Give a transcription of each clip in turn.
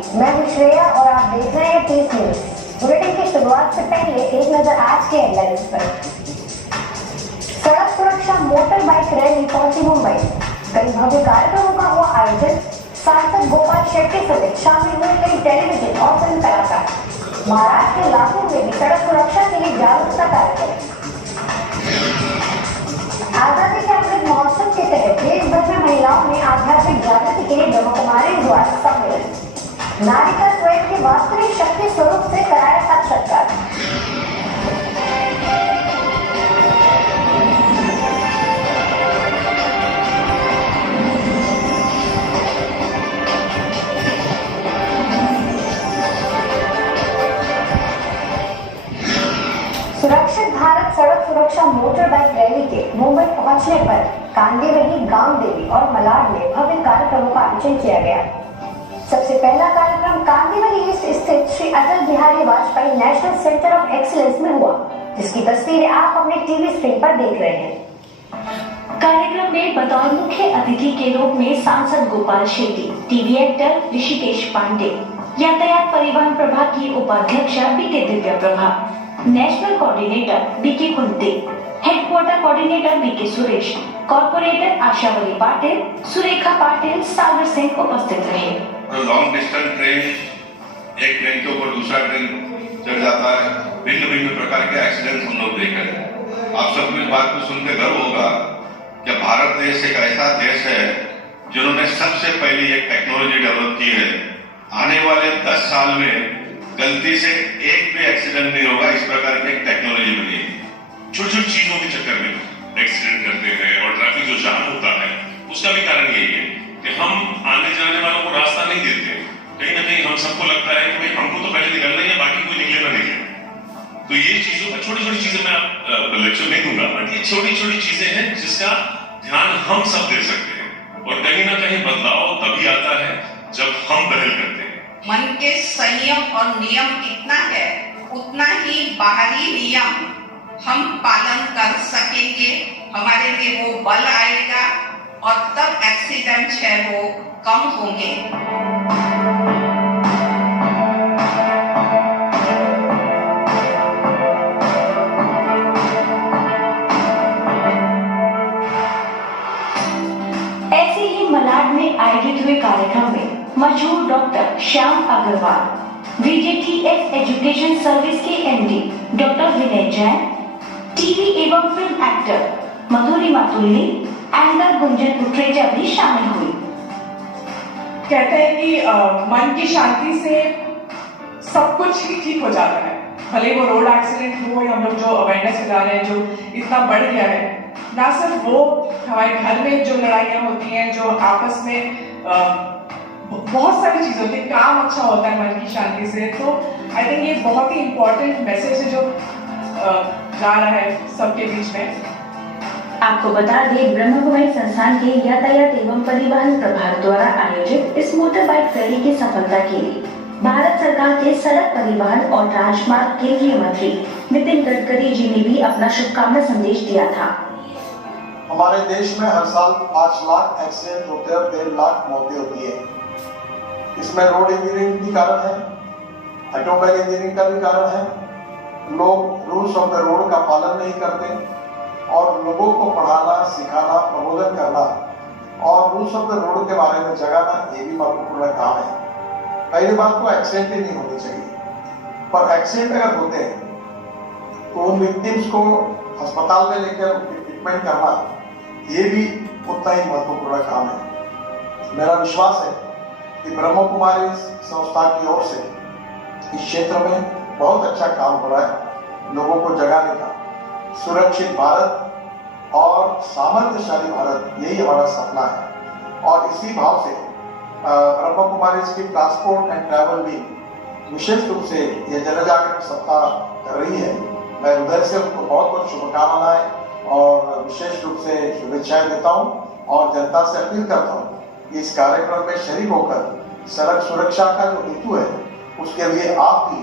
मैं हूं श्रेया और आप देख रहे हैं 30 न्यूज। बुलेटिन की शुरुआत से पहले एक नजर आज के हेडलाइंस पर। सड़क सुरक्षा मोटर बाइक रैली पहुंची मुंबई। कई भव्य कार्यक्रमों का हुआ आयोजन। सांसद गोपाल शेट्टी समेत शामिल हुए कई टेलीविजन और फिल्म कलाकार। महाराष्ट्र के लातूर में भी सड़क सुरक्षा के लिए जागरूकता कार्यक्रम। आजादी के अमृत महोत्सव के तहत देश भर में महिलाओं ने आध्यात्मिक जागृति के लिए ब्रह्म कुमारी द्वारा सम्मेलन। नारी का स्वयं के वास्तविक शक्ति स्वरूप से कराया साक्षात्कार। सुरक्षित भारत सड़क सुरक्षा मोटर बाइक रैली के मुंबई पहुंचने पर कांदिवली, गांव देवी और मलाड में भव्य कार्यक्रमों का आयोजन किया गया। सबसे पहला कार्यक्रम कांदिवली ईस्ट स्थित Shri Atal Bihari Vajpayee national centre of excellence में हुआ, जिसकी तस्वीरें आप अपने टीवी स्क्रीन पर देख रहे हैं। कार्यक्रम में बतौर मुख्य अतिथि के रूप में सांसद गोपाल शेट्टी, टीवी एक्टर ऋषिकेश पांडे, यातायात परिवहन प्रभाग की उपाध्यक्षा BK Divya Prabha, national coordinator BK Kunte, headquarter coordinator BK Suresh, corporator Ashawali Patil, Surekha Patil, Sagar Singh उपस्थित रहे। लॉन्ग डिस्टेंस ट्रेन, एक ट्रेन के ऊपर दूसरा ट्रेन चढ़ जाता है, भिन्न भिन्न प्रकार के एक्सीडेंट हम लोग देख रहे हैं। आप सबको इस बात को सुनकर गर्व होगा कि भारत देश एक ऐसा देश है जिन्होंने सबसे पहले एक टेक्नोलॉजी डेवलप की है। आने वाले 10 साल में गलती से एक भी एक्सीडेंट नहीं होगा, इस प्रकार की एक टेक्नोलॉजी बनी है। छोटी छोटी चीजों के चक्कर में एक्सीडेंट करते हैं और ट्रैफिक जो जाम होता है उसका भी कारण यही है कि हम आने जाने वालों को रास्ता नहीं देते। कहीं ना कहीं हम सबको लगता है कि भाई हमको तो पहले निकलना है, बाकी कोई निकले ना निकले। तो ये चीजों में छोटी छोटी चीजें मैं आप लेक्चर नहीं दूंगा, बट ये छोटी छोटी चीजें हैं जिसका ध्यान हम सब दे सकते हैं। और कहीं ना कहीं बदलाव तभी आता है जब हम पहल करते हैं। मन के संयम और नियम कितना है उतना ही बाहरी नियम हम पालन कर सकेंगे। हमारे लिए वो बल आएगा और तब एक्सीडेंट है वो कम होंगे। ऐसे ही मलाड में आयोजित हुए कार्यक्रम में मशहूर doctor Shyam Agarwal, VJTS education service के MD doctor Vinay Jain, TV एवं film actor Madhurima Tulli, anchor Gunjan Utreja भी शामिल हुई। कहते हैं कि मन की शांति से सब कुछ ही ठीक हो जाता है। भले वो रोड एक्सीडेंट हो या हम लोग जो अवेयरनेस फैला रहे हैं जो इतना बढ़ गया है, ना सिर्फ वो हमारे घर में जो लड़ाइयाँ होती हैं, जो आपस में बहुत सारी चीजें होती है, काम अच्छा होता है मन की शांति से। तो आई थिंक ये बहुत ही इम्पोर्टेंट मैसेज है जो जा रहा है सबके बीच में। आपको बता दें, ब्रह्म कुमारी संस्थान के यातायात एवं परिवहन प्रभाग द्वारा आयोजित इस मोटर बाइक रैली की सफलता के लिए भारत सरकार के सड़क परिवहन और राजमार्ग केंद्रीय मंत्री नितिन गडकरी जी ने भी अपना शुभकामना संदेश दिया था। हमारे देश में हर साल 5 लाख एक्सीडेंट होते हैं और 1.5 लाख मौतें होती है। इसमें रोड इंजीनियरिंग भी कारण है, ऑटोमोबाइल इंजीनियरिंग का भी कारण है। लोग रूल्स ऑफ द रोड का पालन नहीं करते और लोगों को पढ़ाना, सिखाना, प्रबोधन करना और रूल्स ऑफ द रोड के बारे में जगाना, ये भी महत्वपूर्ण काम है। पहली बात तो एक्सीडेंट ही नहीं होनी चाहिए, पर एक्सीडेंट अगर होते हैं तो उन विक्टिम्स को अस्पताल में लेकर उनकी ट्रीटमेंट करना, ये भी उतना ही महत्वपूर्ण काम है। मेरा विश्वास है कि ब्रह्म कुमारी संस्था की ओर से इस क्षेत्र में बहुत अच्छा काम हो रहा है। लोगों को जगाने का, सुरक्षित भारत और सामर्थ्यशाली भारत, यही हमारा सपना है। और इसी भाव से ब्रह्म कुमारी की ट्रांसपोर्ट एंड ट्रैवल भी विशेष रूप से ये जन जागरण सप्ताह कर रही है। मैं हृदय से उनको बहुत बहुत शुभकामनाएं और विशेष रूप से शुभेच्छाएं देता हूँ और जनता से अपील करता हूँ कि इस कार्यक्रम में शरीक होकर सड़क सुरक्षा का जो हेतु है उसके लिए आप भी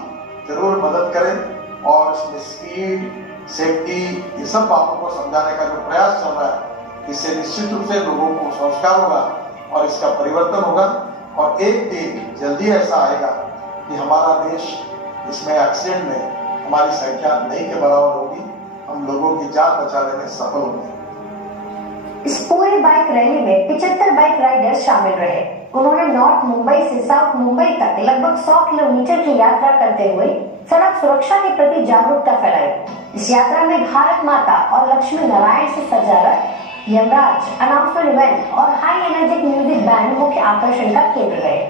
जरूर मदद करें और इसमें स्पीड, सेफ्टी, ये सब बातों को समझाने का जो प्रयास चल रहा है, इससे निश्चित रूप से लोगों को संस्कार होगा और इसका परिवर्तन होगा और एक दिन जल्दी ऐसा आएगा कि हमारा देश इसमें एक्सीडेंट में हमारी संख्या नहीं के बराबर होगी, हम लोगों की जान बचाने में सफल होंगे। इस पूरी बाइक रैली में 75 बाइक राइडर्स शामिल रहे। उन्होंने नॉर्थ मुंबई से साउथ मुंबई तक लगभग 100 किलोमीटर की यात्रा करते हुए सड़क सुरक्षा के प्रति जागरूकता फैलाई। इस यात्रा में भारत माता और लक्ष्मी नारायण से सजा रथ, यमराज, अनाउंसमेंट इवेंट और हाई एनर्जिक म्यूजिक बैंड मुख्य आकर्षण का केंद्र रहे।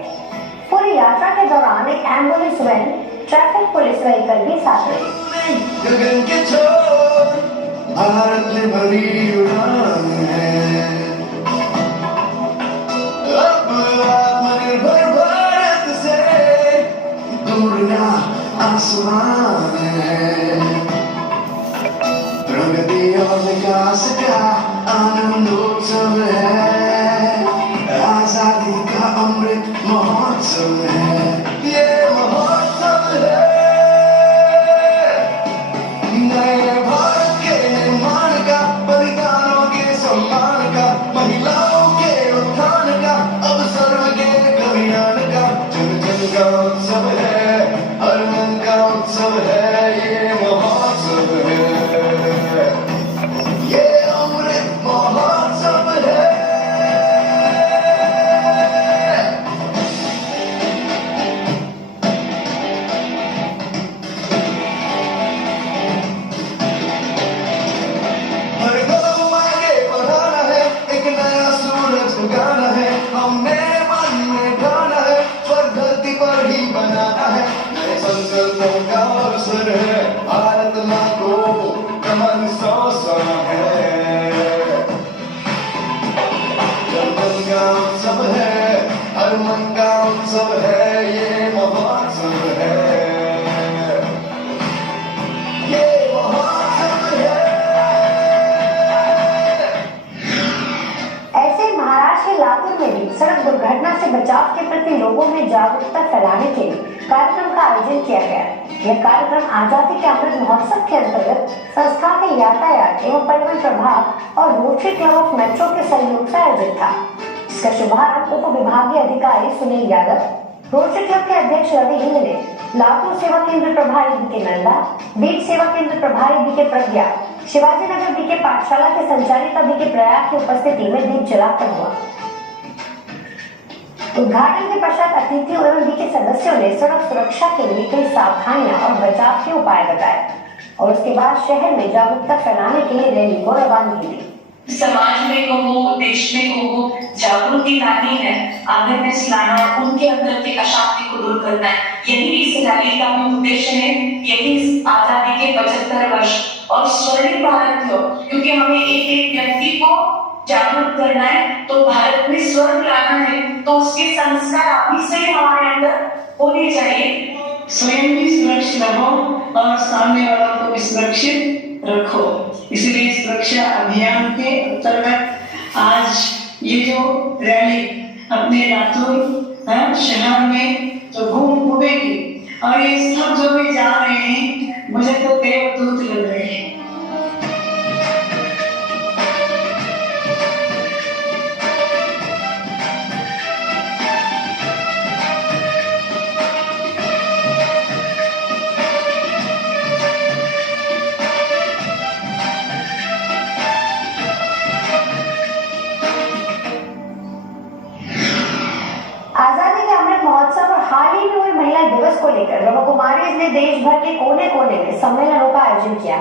पूरी यात्रा के दौरान एक ambulance van, traffic police vehicle भी साथ रही। गगन के छोर भारत में भरी उड़ान है, अब आत्मनिर्भर भारत से दूर ना आसमान है। प्रगति और विकास का आनंदोत्सव है, आजादी का अमृत महोत्सव है, ये महोत्सव है नए भारत के निर्माण का, बलिदानों के सम्मान का, महिलाओं के उत्थान का, अवसर के कल्याण का, जन जन का उत्सव है, हर मन का उत्सव है, ये महोत्सव है, ये अमृत महोत्सव है। हर कदम आगे बढ़ाना है, एक नया सूरज उगाना है, हमने मन में ठाना है, स्वर्ग धरती पर ही बनाना है, नए संकल्पों का अवसर है, भारत माँ को नमन सौ है, जन जन का उत्सव है, हर मन का उत्सव है, ये महोत्सव है, ये महोत्सव है। ऐसे ही महाराष्ट्र के लातूर में भी सड़क दुर्घटना से बचाव के प्रति लोगों में जागरूकता फैलाने के लिए कार्यक्रम का आयोजन किया गया। यह कार्यक्रम आजादी के अमृत महोत्सव के अंतर्गत संस्था के यातायात एवं परिवहन प्रभाग और रोटरी क्लब ऑफ मेट्रो के सहयोग से आयोजित था। इसका शुभारंभ उप विभागीय अधिकारी सुनील यादव, रोटरी क्लब के अध्यक्ष रवि हिंद ने लातूर सेवा केंद्र प्रभारी बीके नंदा, बीट सेवा केंद्र प्रभारी बीके प्रज्ञा, शिवाजी नगर बीके पाठशाला के संचालिका बीके प्रयाग की उपस्थिति में दीप जलाकर हुआ। उद्घाटन के पश्चात अतिथियों एवं बीके सदस्यों ने सड़क सुरक्षा के लिए कई सावधानियां और बचाव के उपाय बताए और उसके बाद शहर में जागरूकता फैलाने के लिए रैली को रवानगी दी। समाज में कहो, देश में कहो, जागृति लानी है, अवेयरनेस लाना और उनके अंदर की अशांति को दूर करना है। यही इस रैली का भी उद्देश्य है। यही इस आजादी के 75 वर्ष और स्वर्णिम भारत हो, क्योंकि हमें एक एक व्यक्ति को जागरूक करना है, तो भारत में स्वर्ग लाना है, तो उसके संस्कार अभी से हमारे अंदर होने चाहिए। स्वयं भी सुरक्षित रहो और सामने वालों को भी सुरक्षित रखो। इसलिए सुरक्षा अभियान के अंतर्गत आज ये जो रैली अपने लातूर शहर में जो घूमेगी और ये सब जो भी जा रहे हैं, मुझे तो देवदूत लग रहे हैं। आजादी के अमृत महोत्सव और हाल ही में हुए महिला दिवस को लेकर ब्रह्म कुमारीज ने देश भर के कोने कोने में सम्मेलनों का आयोजन किया,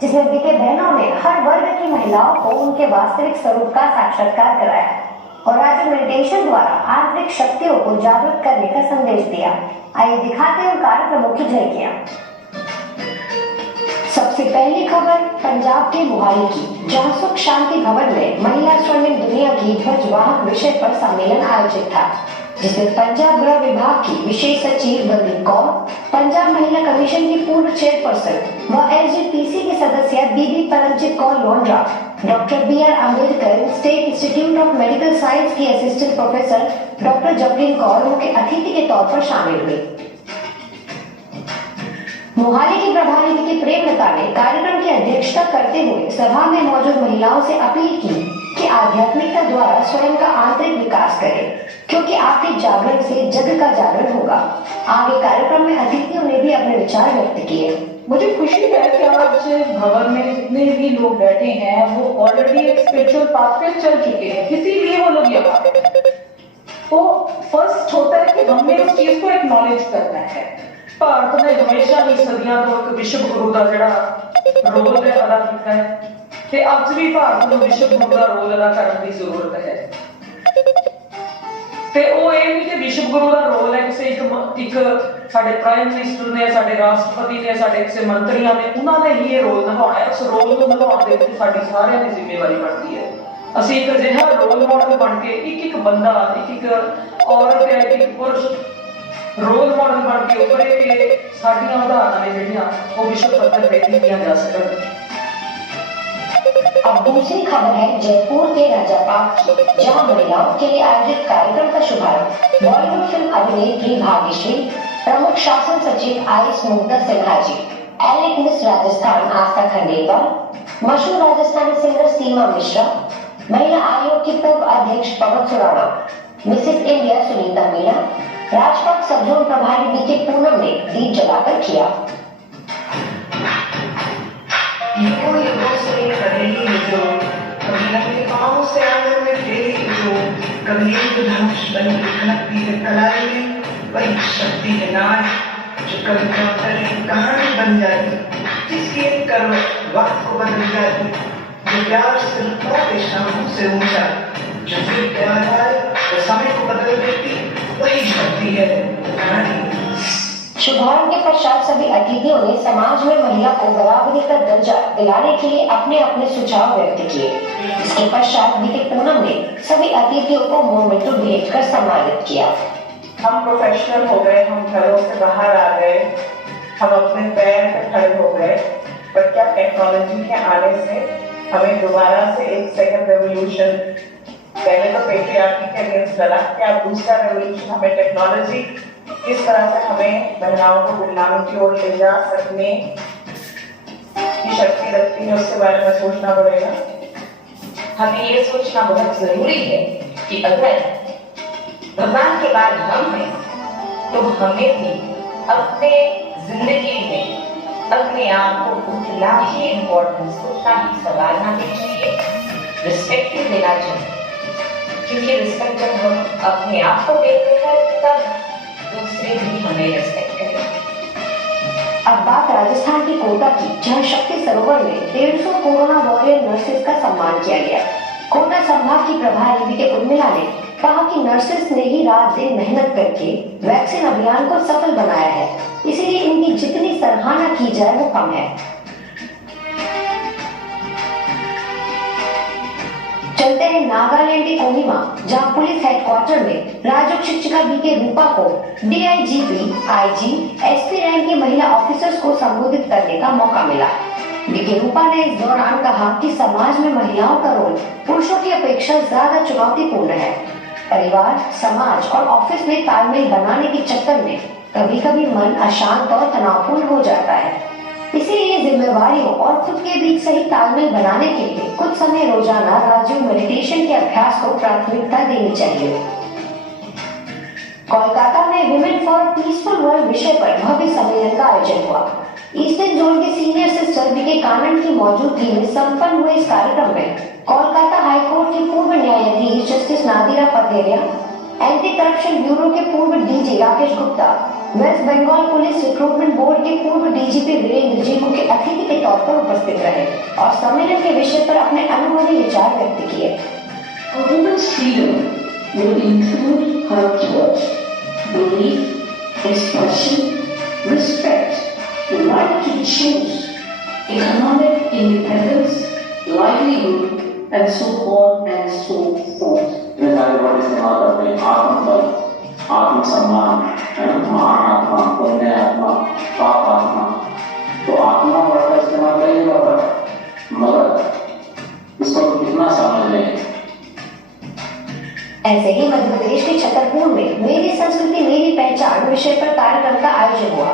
जिसमें बीके बहनों ने हर वर्ग की महिलाओं को उनके वास्तविक स्वरूप का साक्षात्कार कराया और आज मेडिटेशन द्वारा आंतरिक शक्तियों को जागृत करने का संदेश दिया। आइए दिखाते हैं कार्यक्रमों की झलकियां। सबसे पहली खबर पंजाब के मोहाली की, जहां सुख शांति भवन में महिला स्वर्णिम दुनिया की ध्वजवाहक विषय पर सम्मेलन आयोजित था, जिसमें पंजाब गृह विभाग की विशेष सचिव बलदीप कौर, पंजाब महिला कमीशन की पूर्व चेयरपर्सन व एलजीपीसी की सदस्य Bibi Paramjit Kaur Londra, doctor B R Ambedkar state institute of medical science की assistant professor doctor Jabrin Kaur मुख्य अतिथि के तौर पर शामिल हुई। मोहाली की प्रभारी की प्रेमलता ने कार्यक्रम की अध्यक्षता करते हुए सभा में मौजूद महिलाओं से अपील की कि आध्यात्मिकता द्वारा स्वयं का आंतरिक विकास करें, क्योंकि आपके जागरण से जग का जागरण होगा। आगे कार्यक्रम में अतिथियों ने भी अपने विचार व्यक्त किए। मुझे खुशी है कि आज भवन में जितने भी लोग बैठे हैं वो ऑलरेडी एक स्पिरिचुअल पाथ पे चल चुके हैं, इसीलिए वो लोग यहाँ पे। तो फर्स्ट होता है कि हमने उस चीज को एक्नॉलेज करना है। ਭਾਰਤ ਨੇ ਹਮੇਸ਼ਾ ਹੀ ਸਦੀਆਂ ਤੋਂ ਇੱਕ ਵਿਸ਼ਵ ਗੁਰੂ ਦਾ ਜਿਹੜਾ ਰੋਲ ਅਦਾ ਕੀਤਾ ਹੈ ਤੇ ਅੱਜ ਵੀ ਭਾਰਤ ਨੂੰ ਵਿਸ਼ਵ ਗੁਰੂ ਦਾ ਰੋਲ ਅਦਾ ਕਰਨ ਦੀ ਜ਼ਰੂਰਤ ਹੈ। ਤੇ ਉਹ ਇਹ ਨਹੀਂ ਕਿ ਵਿਸ਼ਵ ਗੁਰੂ ਦਾ ਰੋਲ ਹੈ ਕਿਸੇ ਇੱਕ ਸਾਡੇ ਪ੍ਰਾਈਮ ਮਿਨਿਸਟਰ ਨੇ, ਸਾਡੇ ਰਾਸ਼ਟਰਪਤੀ ਨੇ, ਸਾਡੇ ਕਿਸੇ ਮੰਤਰੀਆਂ ਨੇ, ਉਹਨਾਂ ਨੇ ਹੀ ਇਹ ਰੋਲ ਨਿਭਾਉਣਾ ਹੈ। ਉਸ ਰੋਲ ਨੂੰ ਨਿਭਾਉਣ ਦੇ ਵਿੱਚ ਸਾਡੀ ਸਾਰਿਆਂ ਦੀ ਜ਼ਿੰਮੇਵਾਰੀ ਬਣਦੀ ਹੈ। ਅਸੀਂ ਇੱਕ ਅਜਿਹਾ ਰੋਲ ਮਾਡਲ ਬਣ ਕੇ ਇੱਕ ਬੰਦਾ, ਇੱਕ ਔਰਤ ਹੈ, ਇੱਕ ਪੁਰਸ਼ रोल मॉडल बन के उभरे के साडियां उदाहरण ने ਜਿਹੜੀਆਂ ਉਹ विश्व पद्धर पे कीतियां जा सकਣ। अब दूसरी खबर है जयपुर के राजापाट की, जहां महिलाओं के लिए आयोजित कार्यक्रम का शुभारंभ बॉलीवुड फिल्म अभिनेत्री भाग्यश्री, प्रमुख शासन सचिव आयुष मुक्ता सिन्हा जी, एलिट मिस राजस्थान आस्था खंडेलवाल, मशहूर राजस्थानी सिंगर सीमा मिश्रा, महिला आयोग की पूर्व अध्यक्ष पवन सुराणा, मिसेस इंडिया सुनीता मीणा, राजपाट सब जोन प्रभारी बीके पूनम ने दीप जलाकर किया। युगों युगों से करेली जो कभी लंबे पाँव से आंगन में फेरी जो कभी धनुष बन के खनकती है कलाई में, वही शक्ति है नाच जो कभी कभी कहानी बन जाती, जिसकी एक करवट वक्त को बदल जाती, जो प्यार से रुकता के शामों से ऊंचा, जो फिर प्यार आए तो समय को बदल देती, वही शक्ति है कहानी। शुभारंभ के पश्चात सभी अतिथियों ने समाज में महिला को बराबरी का दर्जा दिलाने के लिए अपने अपने सुझाव व्यक्त किए। इसके पश्चात बीते पूनम ने सभी अतिथियों को मोमेंटो भेंट कर सम्मानित किया। हम प्रोफेशनल हो गए, हम घरों से बाहर आ गए, हम अपने पैर पे खड़े हो गए, पर क्या टेक्नोलॉजी के आने से हमें दोबारा से एक सेकंड रेवोल्यूशन, पहले तो पेट्रियार्की के अगेंस्ट लड़ा, क्या दूसरा रेवोल्यूशन हमें टेक्नोलॉजी किस तरह से हमें महिलाओं को गुलामी की ओर ले जा सकने की शक्ति रखती है, उसके बारे में सोचना पड़ेगा। हमें ये सोचना बहुत जरूरी है कि अगर भगवान के बाद हम हैं तो हमें भी अपने जिंदगी में अपने आप को उतना ही इम्पोर्टेंस, उतना ही सवारना देना चाहिए, रिस्पेक्ट देना चाहिए, क्योंकि रिस्पेक्ट जब हम अपने आप को देते हैं तब दूसरे भी हमें रिस्पेक्ट करेंगे। अब बात राजस्थान की कोटा की, जहां शक्ति सरोवर में 150 कोरोना वॉरियर नर्सेज का सम्मान किया गया। कोटा संभाग की प्रभारी बीके उर्मिला ने कहा कि नर्सेज ने ही रात दिन मेहनत करके वैक्सीन अभियान को सफल बनाया है, इसीलिए इनकी जितनी सराहना की जाए वो कम है। चलते हैं नागालैंड के कोहिमा, जहां पुलिस हेडक्वार्टर में राज्य शिक्षिका बीके रूपा को डीआईजीपी, आईजी, एसपी रैंक की महिला ऑफिसर्स को संबोधित करने का मौका मिला। बीके रूपा ने इस दौरान कहा कि समाज में महिलाओं का रोल पुरुषों की अपेक्षा ज्यादा चुनौतीपूर्ण है। परिवार, समाज और ऑफिस में तालमेल बनाने के चक्कर में कभी कभी मन अशांत और तनावपूर्ण हो जाता है, इसीलिए जिम्मेवारियों और खुद के बीच सही तालमेल बनाने के लिए कुछ समय रोजाना राजयोग मेडिटेशन के अभ्यास को प्राथमिकता देनी चाहिए। कोलकाता में विमेन फॉर पीसफुल वर्ल्ड विषय पर भव्य सम्मेलन का आयोजन हुआ। ईस्टर्न जोन के सीनियर सिस्टर बीके कानन की मौजूदगी में संपन्न हुए इस कार्यक्रम में कोलकाता हाईकोर्ट के पूर्व न्यायाधीश justice Nadira Pateria, anti corruption bureau के पूर्व DG Rakesh Gupta, West Bengal police recruitment board के पूर्व डीजीपी वीरेंद्र जी मुख्य अतिथि के तौर पर उपस्थित रहे और सम्मेलन के विषय पर अपने अनुभवी विचार व्यक्त किए। Women's freedom will include her thoughts, belief, expression, respect, the right to choose, economic independence, livelihood, and so on and so forth. ये सारी बातें इस्तेमाल करते हैं आत्मबल, आत्मसम्मान, महान आत्मा, पुण्य आत्मा, पाप आत्मा। तो आत्मा वर्ड का इस्तेमाल करिएगा, मगर इसको कितना समझ लें। ऐसे ही मध्य प्रदेश के छतरपुर में मेरी संस्कृति मेरी पहचान विषय पर कार्यक्रम का आयोजन हुआ,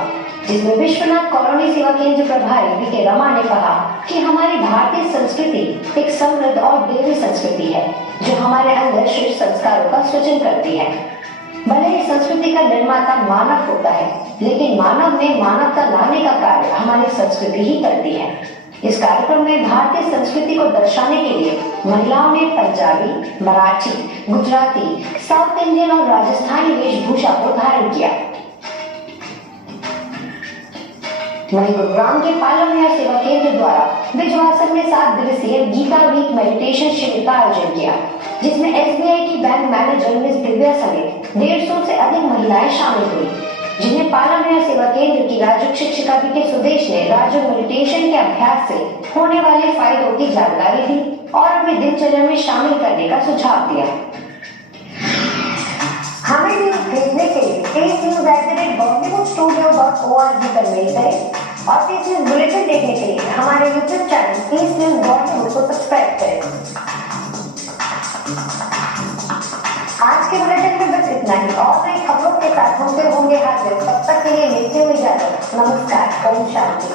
जिसमें विश्वनाथ कॉलोनी सेवा केंद्र प्रभारी वीके रमा ने कहा कि हमारी भारतीय संस्कृति एक समृद्ध और देवी संस्कृति है जो हमारे अंदर श्रेष्ठ संस्कारों का सृजन करती है। भले ही संस्कृति का निर्माता मानव होता है, लेकिन मानव में मानवता लाने का कार्य हमारी संस्कृति ही करती है। इस कार्यक्रम में भारतीय संस्कृति को दर्शाने के लिए महिलाओं ने पंजाबी, मराठी, गुजराती, साउथ इंडियन और राजस्थानी वेशभूषा को धारण किया। वहीं गुरुग्राम के पालमया सेवा केंद्र द्वारा बिजवासन में 7 दिवसीय गीता वीक मेडिटेशन शिविर का आयोजन किया, जिसमें एसबीआई की बैंक मैनेजर मिस दिव्या समेत 150 से अधिक महिलाएं शामिल हुई, जिन्हें पालमया सेवा केंद्र की राजयोग शिक्षिका वीके सुदेश ने राजयोग मेडिटेशन के अभ्यास से होने वाले फायदों की जानकारी दी और अपनी दिनचर्या में शामिल करने का सुझाव दिया। हमें न्यूज भेजने के लिए teasnews@bollywoodstudio.org पर मेल करें और टीज न्यूज बुलेटिन देखने के लिए हमारे यूट्यूब चैनल टीज न्यूज बॉलीवुड को सब्सक्राइब करें। आज के बुलेटिन में बस इतना ही, और नई खबरों के साथ हम फिर होंगे हाजिर। तब तक के लिए लेते हुए इजाजत। नमस्कार, ओम शांति।